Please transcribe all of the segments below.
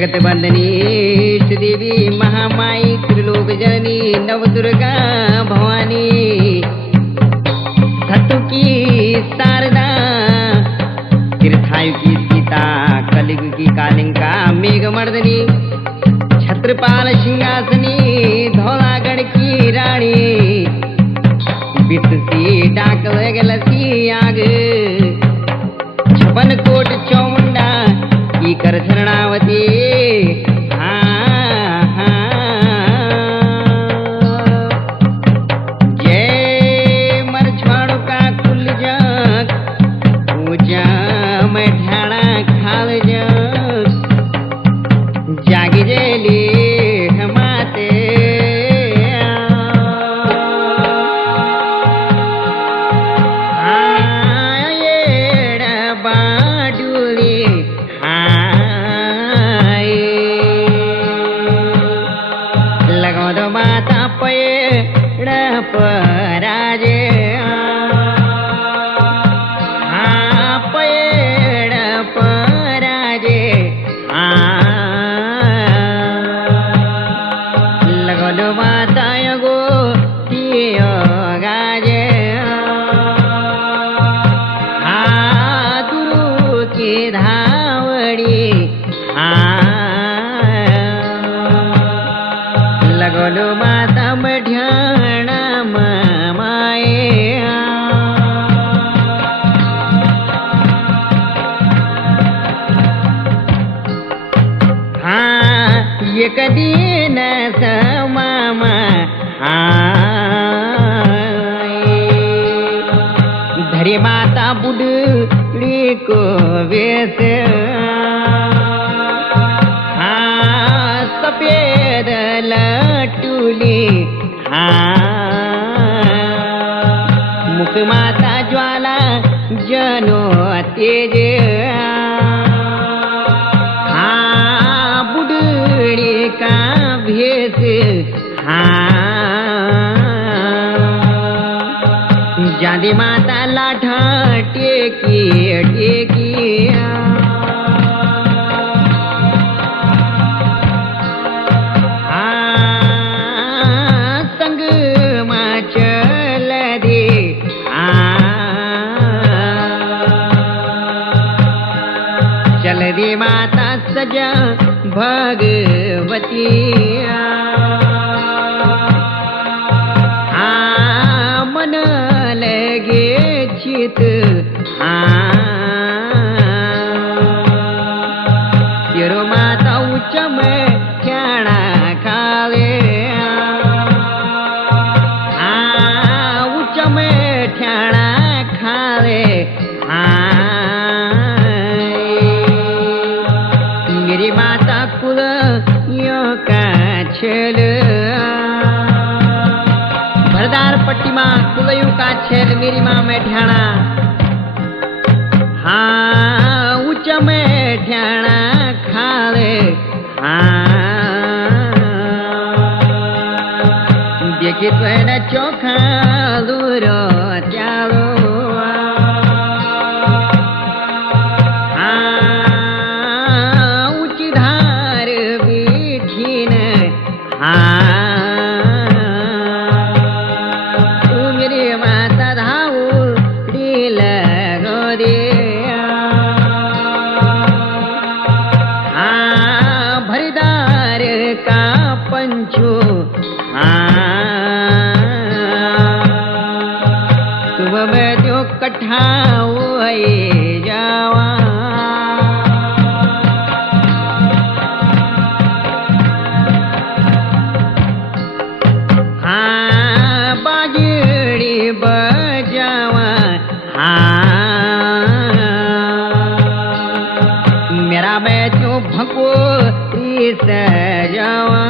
जगतबंदनी श्रीदेवी महामाई त्रिलोक जननी नवदुर्गा भवानी सत्तु की शारदा तीर्थायु की सीता कलिग की कालिंका मेघमर्दनी छत्रपाल सिंहासनी धौलागढ़ की रानी बितसी डाक गलसी आग छपन कोट चौमुंडा की कर शरणावती जय मरछवाड़ों का कुल जग ऊंचा में ढाड़ा खाल जग जागी जेली हमाते माता पेड़ पराजे पेड़ पराजे लगल माता गो गाजे गुरु की धावड़ी लगलो माता मढ्याणा माए एक दिन समामा धरी माता बुढ़ी को वेश सफेद लटूली मुख माता ज्वाला जनो तेज बुढ़ी का भेष जादी माता लाठा टेकी टेकी चल रे माता सजा भगवती मन लगे चित तेरो माता उच्च में ख्याणा खावे उच्च में ख्याणा खावे मेरी माता कुल यो का छेल भरदार पट्टी माँ कुलयू का छेल मेरी माँ में ढाणा उच्च में ढाणा खाले देखी तो न चोखा दूरो चालो मेरी माता धाऊ ढील गोदे भरदार का पंचू सुबह में जो कट्ठा जावा बाजड़ी बजावा मेरा मैं जो भको सजावा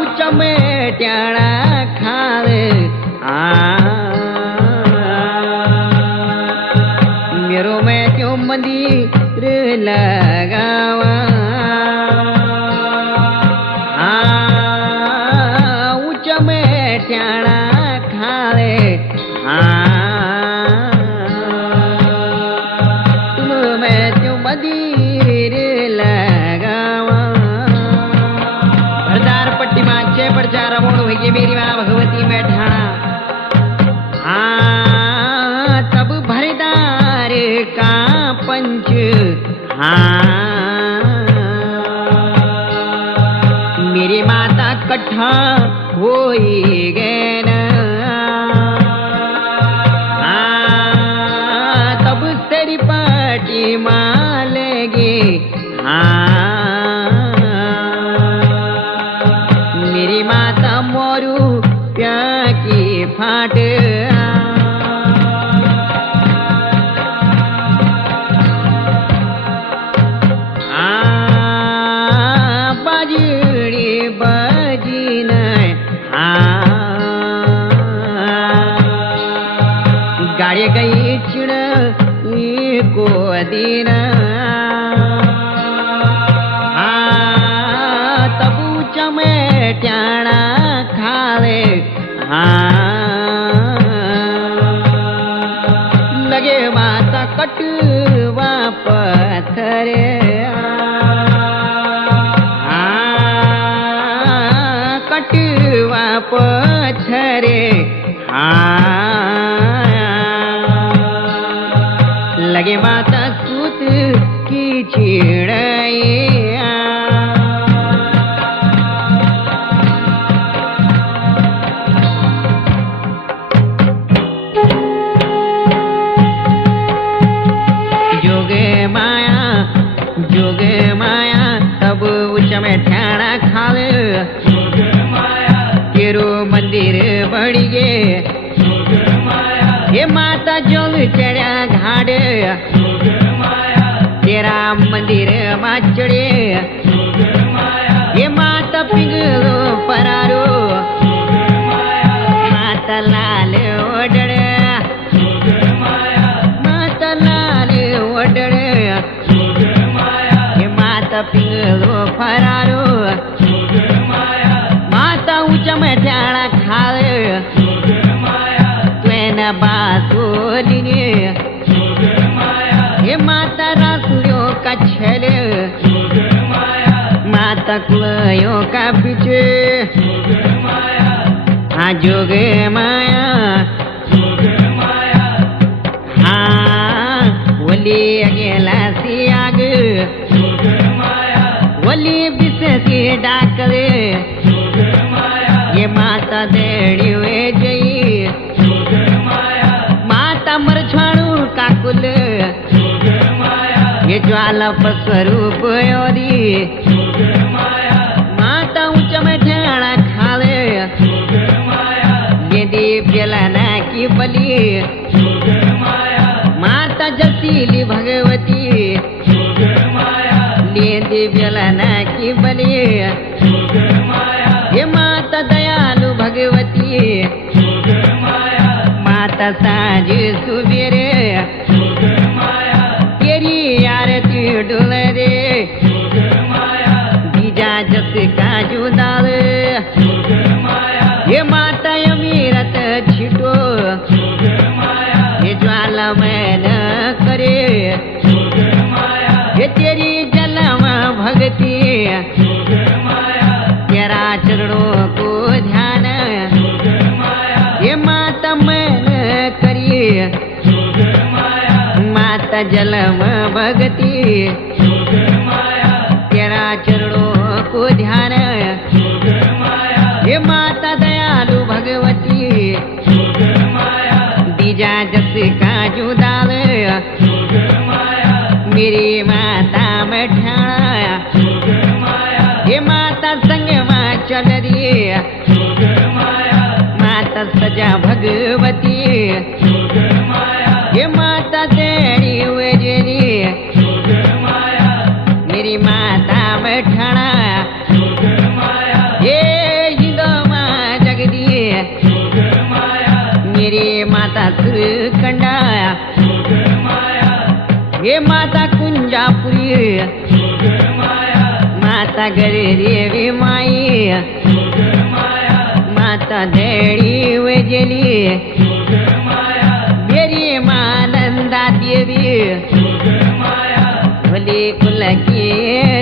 उच्च में ट्याड़ा खावे चार मोड़ हुई मेरी माँ भगवती मैठाणा। हाँ तब भरदार का पंच, हाँ मेरी माता कट्ठा होई गए न। हाँ तब तेरी पाटी माँ लगे, हाँ मेरी माता मोरू प्या की फाट। बाजड़ी बजीन, गाड़ी गई चिड़ को दिन। तब चमेट्याणा खाले, लगे माता कटवा पत्थरे। कटवा पत्थरे, लगे माता सूत की चिड़ै। जोगे माया तब चमेट्याणा खावे, तेरो मंदिर बढ़ी गे। ये माता जोग चढ़ा घाड़े, तेरा मंदिर मा चढ़े। ये माता पिंगलो परारो, माता लाल ओडड़े, माता लाल ओडड़े। ये माता पिंगलो परारो, माता चमेट्याणा खावे, त्वेना बासोलिने। ये माता रासुलियों का छले, माता कुलयों का पीछे। हाँ जोगे माया, हाँ वली अगेला सी आग, वली बिसे डाकरे। ये माता देड़ी हुए जई, माता मरछाणू का कुल। ये ज्वाला स्वरूप योरी, माता चमेट्याणा खावे। ये दिव्यलना की बलि, माता जसीली भगवती। ये दिव्यलना की बलि, ये माता दयालु भगवती। माता साँझ सुबेरे तेरी आरती डुले रे। बीजा जस काजू दाल, ये माता अमीरत छिटो। ये ज्वाला में न करे, ये तेरी जलमा भगती। तेरा चरणों को ध्यान, ये माता मन करिए। माता जलम भगती, तेरा चरणों को ध्यान। ये माता दयालु भगवती, बीजा जस काजू दाल। मेरी माता मैठाणा, ये माता संग माँ चल रही। माता सजा भगवती, ये माता तेरी हुए जेरी। मेरी माता मैठाणा, ये हिंदो माँ जगदी। मेरी माता सुरकंडा, ये माता कुंजापुरी। माता गरीदेवी माई, माता देड़ी वे जली। मेरी माँ नंदा देवी, भले कुल की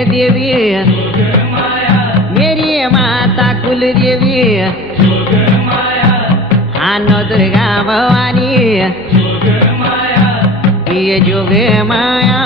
देवी। मेरी माता कुलदेवी हानो दुर्गा भवानी ये जोग माया